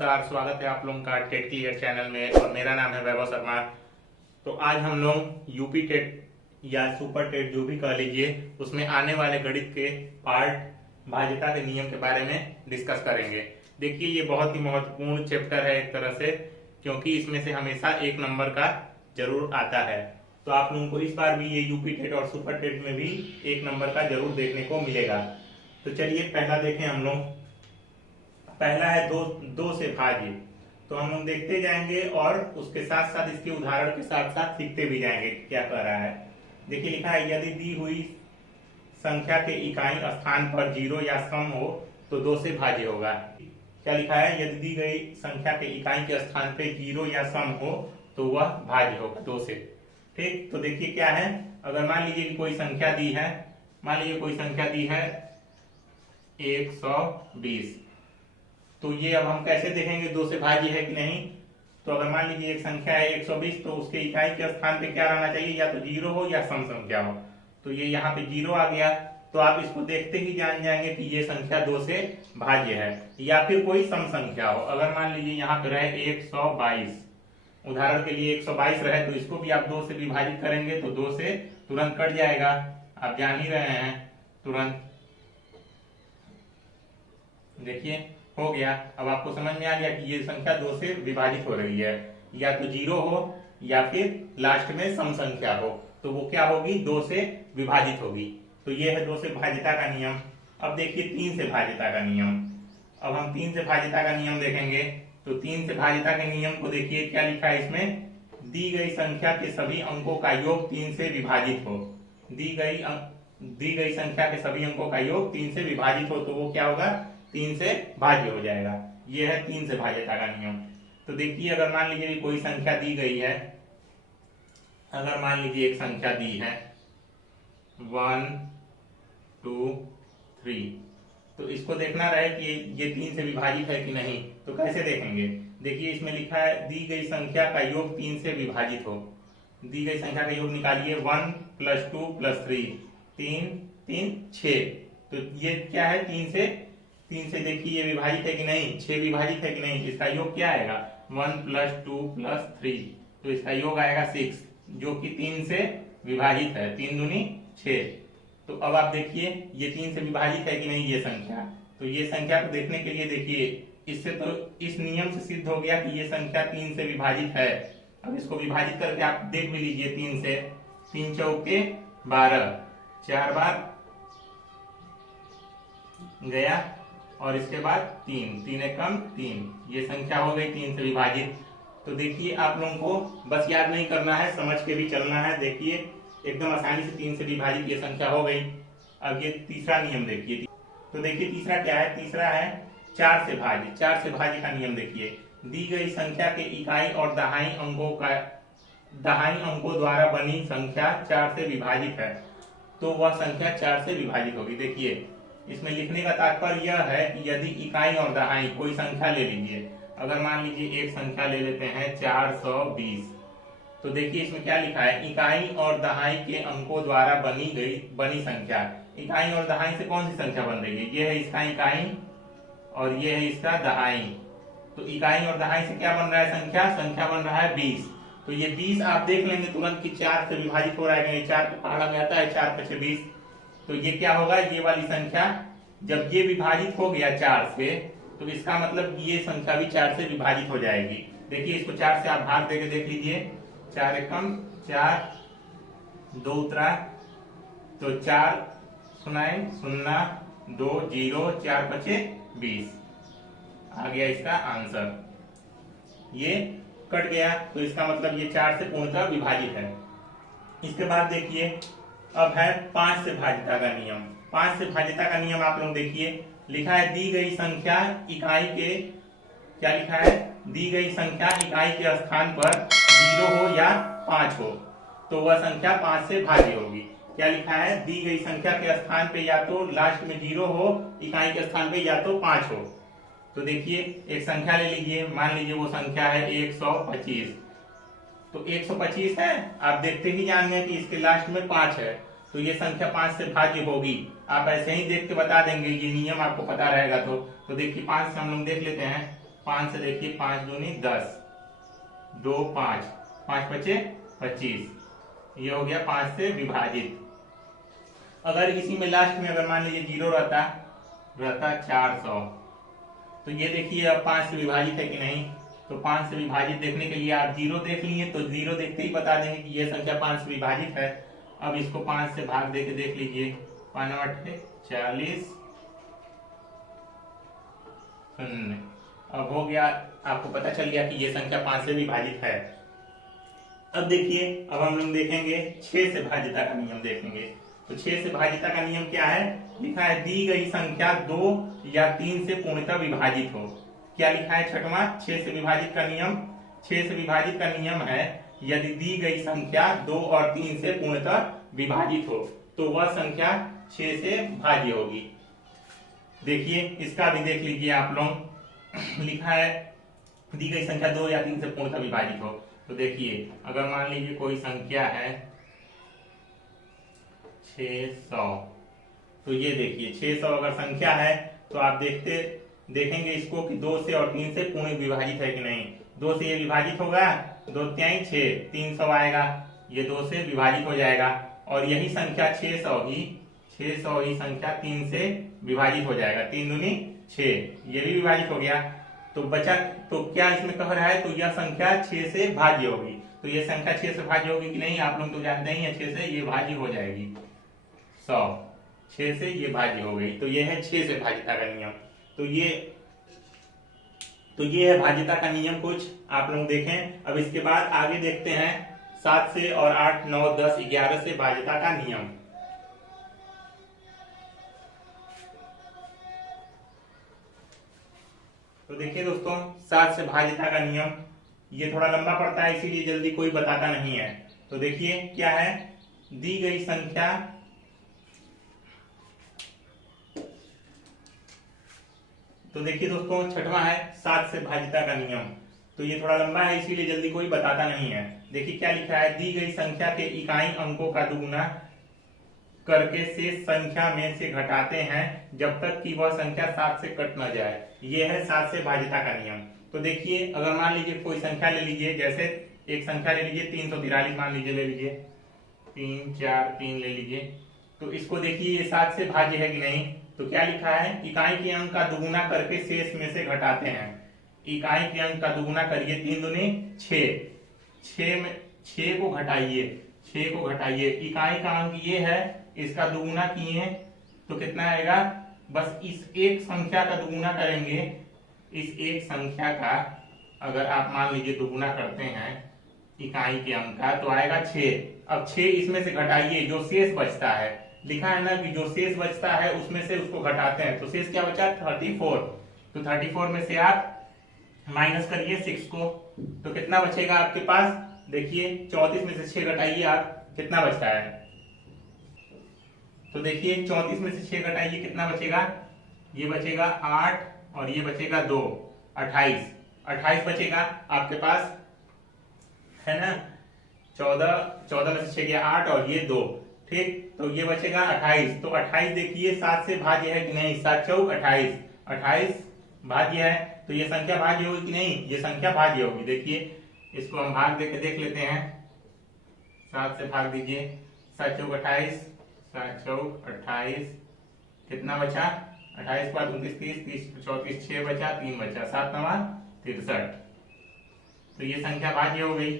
नमस्कार, स्वागत है आप लोगों का टेट क्लियर चैनल में और मेरा नाम है वैभव शर्मा। तो आज हम लोग यूपी टेट या सुपर टेट जो भी कह लीजिए उसमें आने वाले गणित के पार्ट भाज्यता के नियम के बारे में डिस्कस करेंगे। देखिए ये बहुत ही महत्वपूर्ण चैप्टर है एक तरह से, क्योंकि इसमें से हमेशा एक नंबर का जरूर आता है। तो आप लोगों को इस बार भी ये यूपी टेट और सुपर टेट में भी एक नंबर का जरूर देखने को मिलेगा। तो चलिए पहला देखें हम लोग। पहला है दो से भाज्य। तो हम लोग देखते जाएंगे और उसके साथ साथ इसके उदाहरण के साथ साथ सीखते भी जाएंगे क्या कह रहा है। देखिए लिखा है यदि दी हुई संख्या के इकाई स्थान पर 0 या सम हो तो 2 से भाज्य होगा। क्या लिखा है, यदि दी गई संख्या के इकाई के स्थान पे 0 या सम हो तो वह भाज्य होगा 2 से। ठीक, तो देखिए क्या है, अगर मान लीजिए कि कोई संख्या दी है, मान लीजिए कोई संख्या दी है 120, तो ये अब हम कैसे देखेंगे 2 से भाज्य है कि नहीं। तो अगर मान लीजिए एक संख्या है 120 तो उसके इकाई के स्थान पे क्या रहना चाहिए, या तो 0 हो या सम संख्या हो। तो ये यहाँ पे 0 आ गया, तो आप इसको देखते ही जान जाएंगे कि ये संख्या 2 से भाज्य है। या फिर कोई सम संख्या हो, अगर मान लीजिए यहाँ पे रहे 122, उदाहरण के लिए 122 रहे तो इसको भी आप 2 से विभाजित करेंगे तो 2 से तुरंत कट जाएगा, आप जान ही रहे हैं तुरंत। देखिए हो गया। अब आपको समझ में आ गया कि ये संख्या 2 से विभाजित हो रही है, या तो 0 हो या फिर लास्ट में सम संख्या हो, तो वो क्या होगी 2 से विभाजित होगी। तो ये है 2 से भाज्यता का नियम। अब देखिए 3 से भाज्यता का नियम। अब हम 3 से भाज्यता का नियम देखेंगे। तो 3 से भाज्यता के नियम को देखिए क्या लिखा है इसमें, दी गई संख्या के सभी अंकों का योग 3 से विभाजित हो। दी गई संख्या के सभी अंकों का योग 3 से विभाजित हो तो वो क्या होगा, 3 से भाज्य हो जाएगा। ये है 3 से भाज्यता का नियम। तो देखिए अगर मान लीजिए कोई संख्या दी गई है, अगर मान लीजिए एक संख्या दी है 1 2 3, तो इसको देखना रहे कि ये 3 से विभाजित है कि नहीं। तो कैसे देखेंगे, देखिए इसमें लिखा है दी गई संख्या का योग 3 से विभाजित हो। दी गई संख्या का योग निकालिए, 1 + 2 + 3, 3 3 6। तो ये क्या है, 3 से देखिए ये विभाजित है कि नहीं, 6 विभाजित है कि नहीं। इसका योग क्या आएगा, 1 + 2 + 3, तो इसका योग आएगा 6, जो कि 3 से विभाजित है। 3 दूनी 6। तो अब आप देखिए ये 3 से विभाजित है कि नहीं ये संख्या। तो ये संख्या को देखने के लिए देखिए, इससे तो इस नियम से सिद्ध हो गया कि ये संख्या 3 से विभाजित है। अब इसको विभाजित करके आप देख भी लीजिए 3 से, 3 चौके 12, 4 बार गया और इसके बाद 3, 3 एकम 3, ये संख्या हो गई 3 से विभाजित। तो देखिए आप लोगों को बस याद नहीं करना है, समझ के भी चलना है। देखिए एकदम आसानी से 3 से विभाजित ये संख्या हो गई। अब ये तीसरा नियम देखिए। तो देखिए तीसरा क्या है, तीसरा है 4 से भाज्य। 4 से भाज्य का नियम देखिए, दी गई संख्या के इकाई और दहाई अंकों द्वारा बनी संख्या 4 से विभाजित है तो वह संख्या 4 से विभाजित होगी। देखिए इसमें लिखने का तात्पर्य यह है कि यदि इकाई और दहाई कोई संख्या ले लीजिए, अगर मान लीजिए एक संख्या ले लेते हैं 420, तो देखिए इसमें क्या लिखा है, इकाई और दहाई के अंकों द्वारा बनी संख्या। इकाई और दहाई से कौन सी संख्या बन रही है, ये है इसका इकाई और ये है इसका दहाई। तो इकाई और दहाई से क्या बन रहा है, संख्या बन रहा है 20। तो ये 20 आप देख लेंगे तुरंत कि 4 से विभाजित हो रहा है, 4 के पहाड़ा में आता है, 4 × 5 = 20। तो ये क्या होगा, ये वाली संख्या जब ये विभाजित हो गया 4 से, तो इसका मतलब ये संख्या भी 4 से विभाजित हो जाएगी। देखिए इसको 4 से आप भाग देके देख लीजिए, 4 एकम 4, 2 उतरा तो 4 सुनाए 0 2 0, 4 × 5 = 20 आ गया इसका आंसर। ये कट गया तो इसका मतलब ये 4 से पूर्णतः विभाजित है। इसके बाद देखिए अब है 5 से भाज्यता का नियम। 5 से भाज्यता का नियम आप लोग देखिए, लिखा है दी गई संख्या इकाई के, क्या लिखा है, दी गई संख्या इकाई के स्थान पर 0 हो या 5 हो तो वह संख्या 5 से भाज्य होगी। क्या लिखा है, दी गई संख्या के स्थान पे या तो लास्ट में 0 हो, इकाई के स्थान पे या तो 5 हो। तो देखिए एक संख्या ले लीजिए, मान लीजिए वो संख्या है 125। तो 125 है, आप देखते ही जान गए कि इसके लास्ट में 5 है, तो ये संख्या 5 से भाज्य होगी। आप ऐसे ही देख के बता देंगे, ये नियम आपको पता रहेगा। तो देखिए 5 से हम लोग देख लेते हैं, 5 से देखिए 5 दूनी 10, 2 5, 5 बचे 25, ये हो गया 5 से विभाजित। अगर इसी में लास्ट में अगर मान लीजिए 0 रहता 400, तो ये देखिए अब 5 से विभाजित है कि नहीं। तो 5 से विभाजित देखने के लिए आप 0 देख लिए, तो 0 देखते ही बता देंगे कि यह संख्या 5 से विभाजित है। अब इसको 5 से भाग देके देख लीजिए, 5 8 40 शून्य। अब हो गया, आपको पता चल गया कि यह संख्या 5 से विभाजित है। अब देखिए, अब हम लोग देखेंगे 6 से भाज्यता का नियम देखेंगे। तो 6 से भाज्यता का नियम क्या है, लिखा है दी गई संख्या 2 या 3 से पूर्णतः विभाजित हो। क्या लिखा है छठवां 6 से विभाजित का नियम। 6 से विभाजित का नियम है यदि दी गई संख्या 2 और 3 से पूर्णतः विभाजित हो तो वह संख्या 6 से भाज्य होगी। देखिए इसका भी देख लीजिए आप लोग, लिखा है दी गई संख्या 2 या 3 से पूर्णतः विभाजित हो। तो देखिए अगर मान लीजिए कोई संख्या है 600, तो ये देखिए 600 अगर संख्या है तो आप देखेंगे इसको कि 2 से और 3 से पूर्ण विभाजित है कि नहीं। 2 से ये विभाजित होगा, 2 त्याई 6, 300 आएगा, ये 2 से विभाजित हो जाएगा। और यही संख्या 600 ही संख्या 3 से विभाजित हो जाएगा, 3 दूनी 6, ये भी विभाजित हो गया। तो बचा, तो क्या इसमें कह रहा है, तो यह संख्या 6 से भाज्य होगी। तो यह संख्या 6 से भाज्य होगी कि नहीं, आप लोग तो जानते ही हैं 6 से ये भाज्य हो जाएगी 100, 6 से ये भाज्य हो गई। तो ये है 6 से भाज्यता का नियम। तो ये है भाज्यता का नियम कुछ आप लोग देखें। अब इसके बाद आगे देखते हैं 7 से और 8 9 10 11 से भाज्यता का नियम। तो देखिए दोस्तों 7 से भाज्यता का नियम, ये थोड़ा लंबा पड़ता है इसीलिए जल्दी कोई बताता नहीं है। तो देखिए क्या है, दी गई संख्या तो देखिए दोस्तों छठवां है 7 से भाज्यता का नियम। तो ये थोड़ा लंबा है इसीलिए जल्दी कोई बताता नहीं है। देखिए क्या लिखा है, दी गई संख्या के इकाई अंकों का दुगुना करके शेष संख्या में से घटाते हैं जब तक कि वह संख्या 7 से कट न जाए। यह है 7 से भाज्यता का नियम। तो देखिए अगर मान लीजिए कोई संख्या ले लीजिए, जैसे एक संख्या ले लीजिए 343 मान लीजिए, ले लीजिए 3 4 3 ले लीजिए। तो इसको देखिए ये 7 से भाज्य है कि नहीं। तो क्या लिखा है, इकाई के अंक का दुगुना करके शेष में से घटाते हैं। इकाई के अंक का दुगुना करिए, 3 दूनी 6, 6 को घटाइए, 6 को घटाइए, इकाई का अंक ये है, इसका दुगुना किए तो कितना आएगा, बस इस एक संख्या का दुगुना करेंगे, इस एक संख्या का अगर आप मान लीजिए दुगुना करते हैं इकाई के अंक का तो आएगा 6। अब 6 इसमें से घटाइए, जो शेष बचता है, लिखा है ना कि जो शेष बचता है उसमें से उसको घटाते हैं। तो शेष क्या बचा 34। तो 34 में से आप माइनस करिए 6 को, तो कितना बचेगा आपके पास, देखिए 34 में से 6 घटाइए आप, कितना बचता है। तो देखिए 34 में से 6 घटाइए, कितना बचेगा, ये बचेगा 8 और ये बचेगा 2, 28 बचेगा आपके पास, है ना। 14 में से 6 गया 8 और ये 2, ठीक। तो ये बचेगा 28। तो 28 देखिए 7 से भाज्य है कि नहीं, 7 चौक 28, 28 भाज्य है। तो ये संख्या भाज्य होगी कि नहीं, ये संख्या भाज्य होगी। देखिए इसको हम भाग देके देख लेते हैं, 7 से भाग दीजिए, 7 चौक 28, 7 चौक 28, कितना बचा 28 बाद 29 30 30 34 6 बचा, 3 बचा, 7 9 63। तो ये संख्या भाज्य हो गई।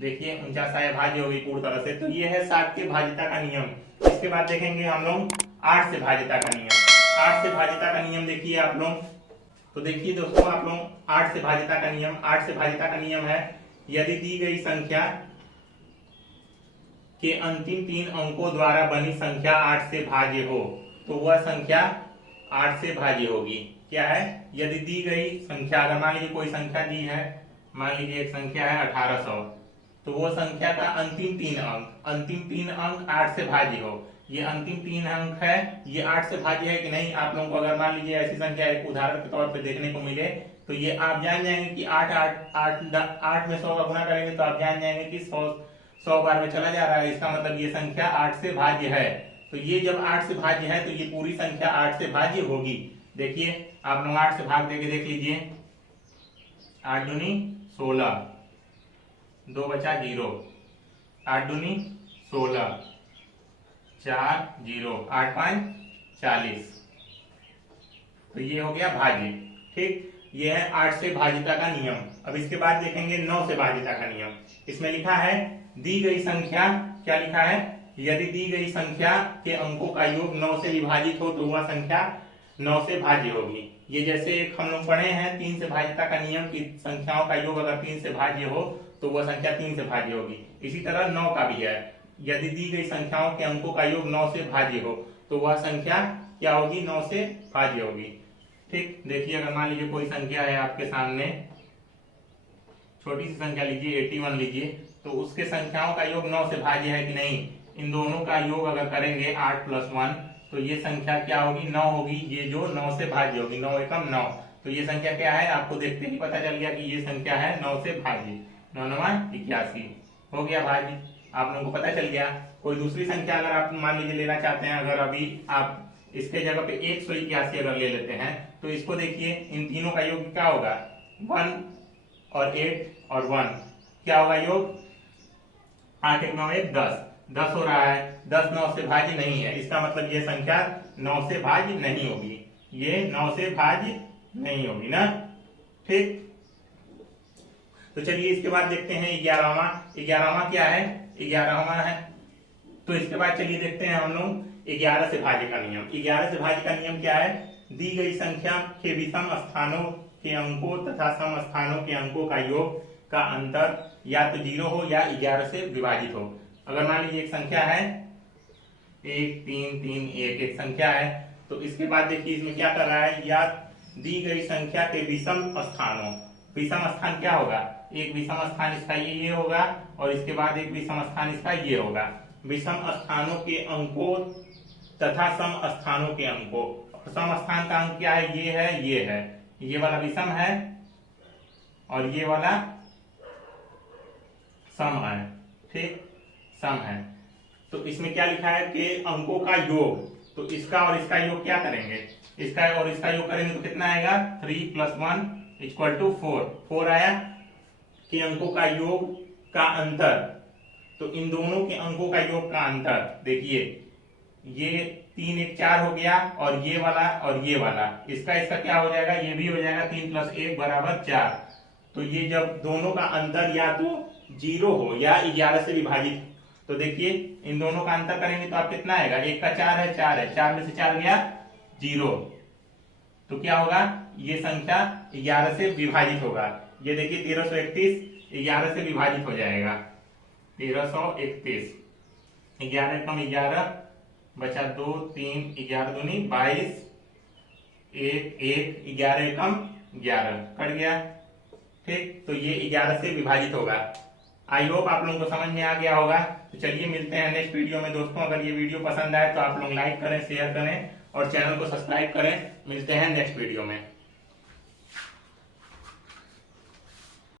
देखिए 49 भाज्य होगी पूरी तरह से। तो ये है 7 के भाज्यता का नियम। इसके बाद देखेंगे हम लोग 8 से भाज्यता का नियम। 8 से भाज्यता का नियम देखिए आप लोग। तो देखिए दोस्तों आप लोग 8 से भाज्यता का नियम, 8 से भाज्यता का नियम है यदि दी गई संख्या के अंतिम 3 अंकों द्वारा बनी संख्या 8 से भाज्य हो तो वह संख्या 8 से भाज्य होगी। क्या है, यदि दी गई संख्या, अगर मान लीजिए कोई संख्या दी है, मान लीजिए एक संख्या है 1800, तो वो संख्या का अंतिम 3 अंक 8 से भाज्य हो। ये अंतिम 3 अंक है, ये 8 से भाज्य है कि नहीं। आप लोगों को अगर मान लीजिए ऐसी संख्या एक उदाहरण के तौर पे देखने को मिले तो ये आप जान जाएंगे कि 8 में 100 का गुणा करेंगे तो आप जान जाएंगे कि 100 बार में चला जा रहा है। इसका मतलब ये संख्या 8 से भाज्य है। तो ये जब 8 से भाज्य है तो ये पूरी संख्या 8 से भाज्य होगी। देखिए आप लोग 8 से भाग देके देख लीजिए, 8 दूनी 16, 2 बचा 0, 8 दूनी 16, 4 0, 8 5 40। तो ये हो गया भाज्य। ठीक, ये है 8 से भाज्यता का नियम। अब इसके बाद देखेंगे 9 से भाज्यता का नियम। इसमें लिखा है दी गई संख्या, क्या लिखा है, यदि दी गई संख्या के अंकों का योग 9 से विभाजित हो तो वह संख्या 9 से भाज्य होगी। ये जैसे एक हम लोग पढ़े हैं 3 से भाज्यता का नियम की संख्याओं का योग अगर 3 से भाज्य हो तो वह संख्या 3 से भाज्य होगी। इसी तरह 9 का भी है, यदि दी गई संख्याओं के अंकों का योग 9 से भाज्य हो तो वह संख्या क्या होगी, 9 से भाज्य होगी। ठीक, देखिए अगर मान लीजिए कोई संख्या है आपके सामने, छोटी सी संख्या लीजिए 81 लीजिए, तो उसके संख्याओं का योग 9 से भाज्य है कि नहीं, इन दोनों का योग अगर करेंगे 8 + 1 तो ये संख्या क्या होगी, 9 होगी। ये जो 9 से भाज्य होगी, 9 एकम 9, तो ये संख्या क्या है, आपको देखते ही पता चल गया कि ये संख्या है 9 से भाज्य। 9 9 81 हो गया भाज्य, आप लोगों को पता चल गया। कोई दूसरी संख्या अगर आप मान लीजिए लेना चाहते हैं, अगर अभी आप इसके जगह पे 181 अगर ले लेते हैं तो इसको देखिए, इन तीनों का योग क्या होगा, 1 और 8 और 1 क्या होगा योग, 8 1 9 1 10, 10 हो रहा है। 10 9 से भाज्य नहीं है, इसका मतलब ये संख्या 9 से भाज्य नहीं होगी, ये 9 से भाज्य नहीं होगी ना। ठीक, तो चलिए इसके बाद देखते हैं 11वां। 11वां क्या है, 11वां है, तो इसके बाद चलिए देखते हैं हम लोग 11 से भाज्य का नियम। 11 से भाज्य का नियम क्या है, दी गई संख्या के विषम स्थानों के अंकों तथा सम स्थानों के अंकों का योग का अंतर या तो 0 हो या 11 से विभाजित हो। अगर मान लीजिए एक संख्या है 1 3 3 1, एक संख्या है, तो इसके बाद देखिए इसमें क्या कर रहा है, या दी गई संख्या के विषम स्थानों, विषम स्थान क्या होगा, एक विषम स्थान इसका ये होगा और इसके बाद एक विषम स्थान इसका ये होगा। विषम स्थानों के अंकों तथा सम स्थानों के अंकों, सम स्थान का अंक क्या है, ये है, ये वाला विषम है और ये वाला सम है। ठीक, सम है, तो इसमें क्या लिखा है कि अंकों का योग, तो इसका और इसका योग क्या करेंगे, इसका और इसका योग करेंगे तो कितना आएगा, 3 + 1 = 4। 4 आया कि अंकों का योग का अंतर, तो इन दोनों के अंकों का योग का अंतर देखिए, ये 3 1 4 हो गया और ये वाला इसका क्या हो जाएगा, ये भी हो जाएगा 3 + 1 = 4। तो ये जब दोनों का अंतर या तो 0 हो या 11 से विभाजित, तो देखिए इन दोनों का अंतर करेंगे तो आप कितना आएगा, एक का 4 है, 4 में से 4 गया 0, तो क्या होगा, ये संख्या 11 से विभाजित होगा। ये देखिए 1331 11 से विभाजित हो जाएगा, 1331, 11 कम 11 बचा 2 3 11 दूनी 22, 1 1 11 एकम 11 कट गया। ठीक, तो ये 11 से विभाजित होगा। आई होप आप लोगों को समझ में आ गया होगा। तो चलिए मिलते हैं नेक्स्ट वीडियो में दोस्तों। अगर ये वीडियो पसंद आए तो आप लोग लाइक करें, शेयर करें और चैनल को सब्सक्राइब करें। मिलते हैं नेक्स्ट वीडियो में।